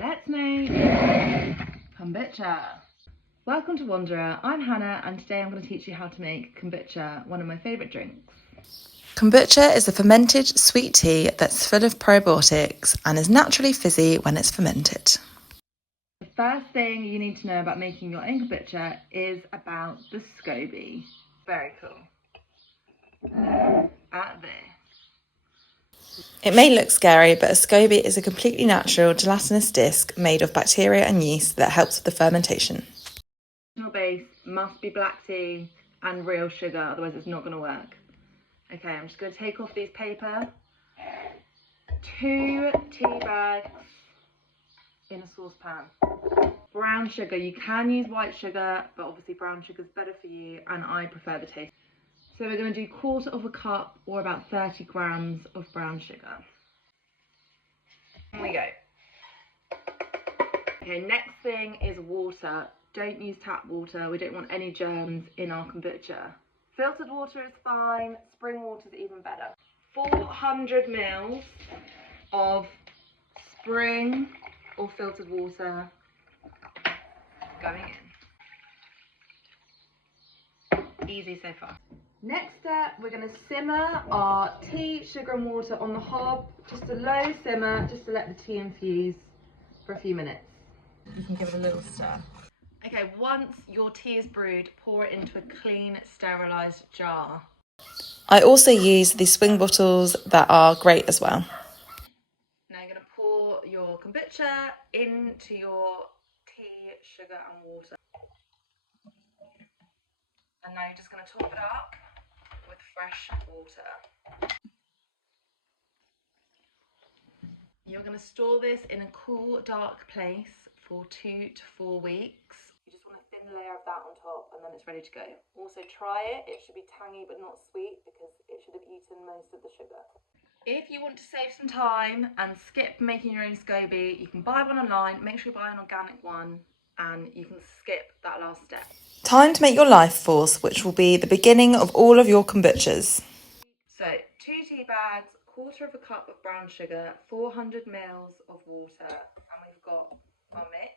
Let's make kombucha. Welcome to Wanderer, I'm Hannah and today I'm going to teach you how to make kombucha, one of my favourite drinks. Kombucha is a fermented sweet tea that's full of probiotics and is naturally fizzy when it's fermented. The first thing you need to know about making your own kombucha is about the scoby. Very cool. At this. It may look scary, but a scoby is a completely natural gelatinous disc made of bacteria and yeast that helps with the fermentation. The base must be black tea and real sugar, otherwise it's not going to work. Okay, I'm just going to take off these paper. 2 tea bags in a saucepan. Brown sugar, you can use white sugar, but obviously brown sugar is better for you and I prefer the taste. So we're going to do 1/4 cup or about 30 grams of brown sugar. Here we go. Okay, next thing is water. Don't use tap water, we don't want any germs in our kombucha. Filtered water is fine, spring water is even better. 400 mils of spring or filtered water going in. Easy so far. Next step, we're going to simmer our tea, sugar and water on the hob, just a low simmer, just to let the tea infuse for a few minutes. You can give it a little stir. Okay, once your tea is brewed, pour it into a clean, sterilised jar. I also use these swing bottles that are great as well. Now you're going to pour your kombucha into your tea, sugar and water. And now you're just going to top it up with fresh water. You're going to store this in a cool, dark place for 2 to 4 weeks. You just want a thin layer of that on top and then it's ready to go. Also try it, it should be tangy but not sweet because it should have eaten most of the sugar. If you want to save some time and skip making your own scoby, you can buy one online, make sure you buy an organic one and you can skip that last step. Time to make your life force, which will be the beginning of all of your kombuchas. So 2 tea bags, 1/4 cup of brown sugar, 400 mils of water, and we've got our mix.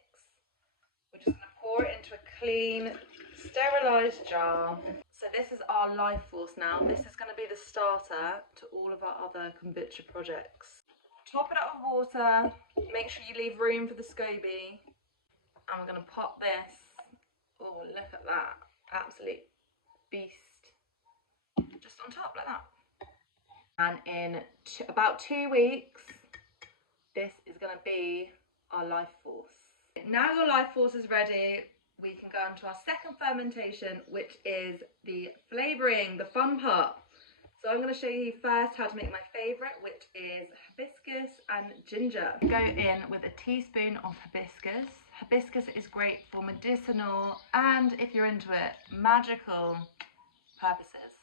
We're just going to pour it into a clean, sterilised jar. So this is our life force now. This is going to be the starter to all of our other kombucha projects. Top it up with water, make sure you leave room for the scoby, and we're going to pop this. Oh, look at that, absolute beast. Just on top like that. And in about 2 weeks, this is going to be our life force. Now your life force is ready, we can go on to our second fermentation, which is the flavouring, the fun part. So I'm going to show you first how to make my favourite, which is hibiscus and ginger. Go in with a teaspoon of hibiscus. Hibiscus is great for medicinal and, if you're into it, magical purposes.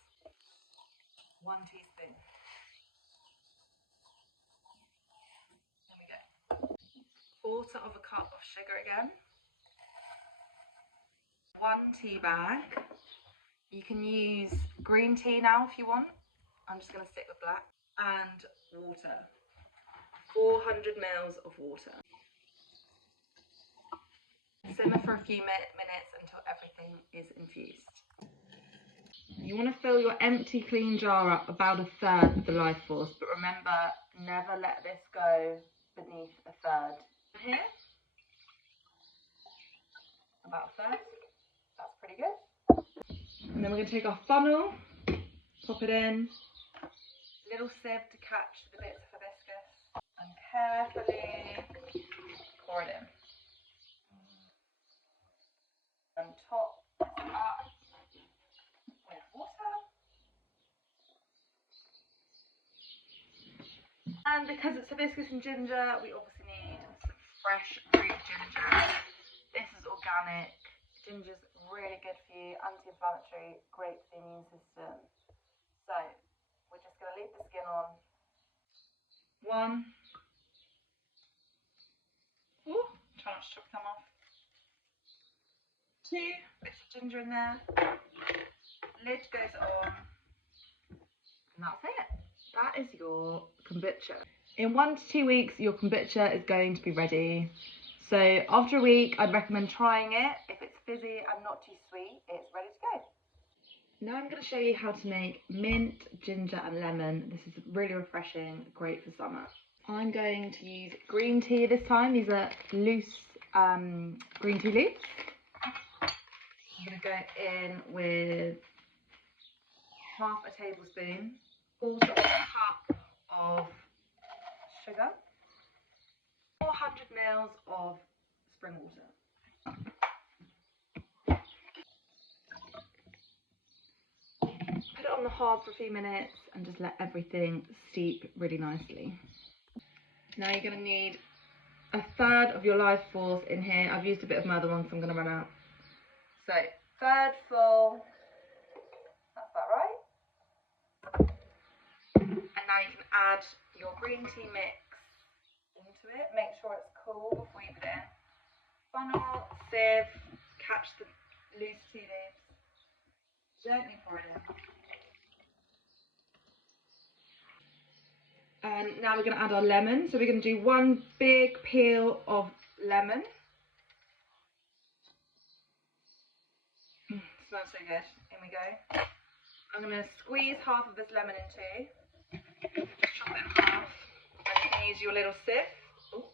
1 teaspoon. 1/4 cup of sugar again, 1 tea bag. You can use green tea now if you want. I'm just going to stick with black. And water. 400 mils of water. Simmer for a few minutes until everything is infused. You want to fill your empty clean jar up about 1/3 of the life force, but remember, never let this go beneath 1/3. Here, about 1/3. That's pretty good. And then we're going to take our funnel, pop it in, little sieve to catch the bits of hibiscus, and carefully pour it in. And top it up with water. And because it's hibiscus and ginger, we obviously need some fresh fruit ginger. This is organic. Ginger's really good for you, anti-inflammatory, great for the immune system. So we're just going to leave the skin on. 1. Ooh, try not to chop them off. 2 bits of ginger in there. Lid goes on. And that's it. That is your kombucha. In 1 to 2 weeks, your kombucha is going to be ready. So after a week, I'd recommend trying it. If it's fizzy and not too sweet, it's ready to go. Now I'm going to show you how to make mint, ginger and lemon. This is really refreshing, great for summer. I'm going to use green tea this time. These are loose green tea leaves. I'm going to go in with half a tablespoon, also a cup of sugar, 400 ml of spring water. Put it on the hob for a few minutes and just let everything steep really nicely. Now you're going to need a third of your life force in here. I've used a bit of my other one, so I'm going to run out. So, third full, that's that right? And now you can add your green tea mix into it. Make sure it's cool before you put it in. Funnel, sieve, catch the loose tea leaves. Gently pour it in. And now we're going to add our lemon. So we're going to do 1 big peel of lemon. Smells so good. In we go. I'm going to squeeze half of this lemon in two. Just chop it in half. And you can use your little sieve. Ooh.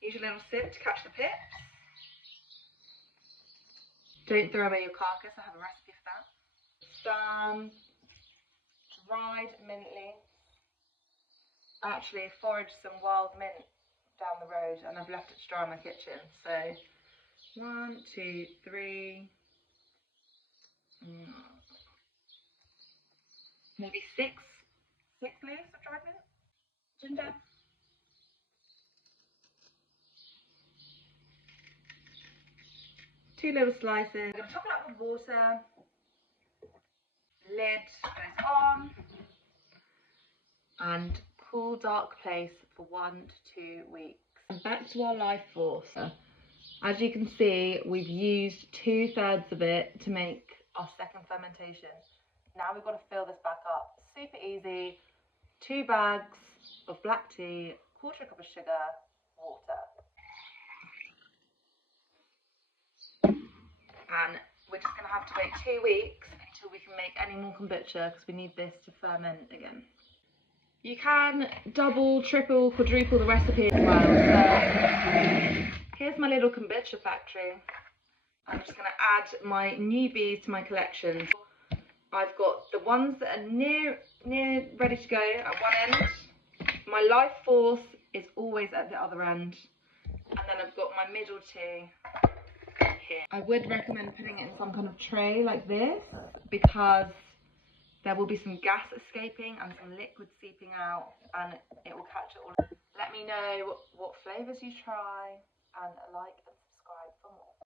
Use your little sieve to catch the pips. Don't throw away your carcass. I have a recipe for that. Some dried mint leaves. I actually foraged some wild mint down the road and I've left it to dry in my kitchen. So 1, 2, 3, maybe 6 leaves of dried mint. Ginger. Two little slices. I'm going to top it up with water. Lid goes on. And cool, dark place for 1 to 2 weeks. And back to our life force. As you can see, we've used 2/3 of it to make our second fermentation. Now we've got to fill this back up. Super easy. 2 bags of black tea, 1/4 cup of sugar, water. And we're just going to have to wait 2 weeks until we can make any more kombucha because we need this to ferment again. You can double, triple, quadruple the recipe as well. So here's my little kombucha factory. I'm just going to add my newbies to my collection. I've got the ones that are near ready to go at one end. My life force is always at the other end. And then I've got my middle tea here. I would recommend putting it in some kind of tray like this because there will be some gas escaping and some liquid seeping out and it will catch it all. Let me know what flavours you try and like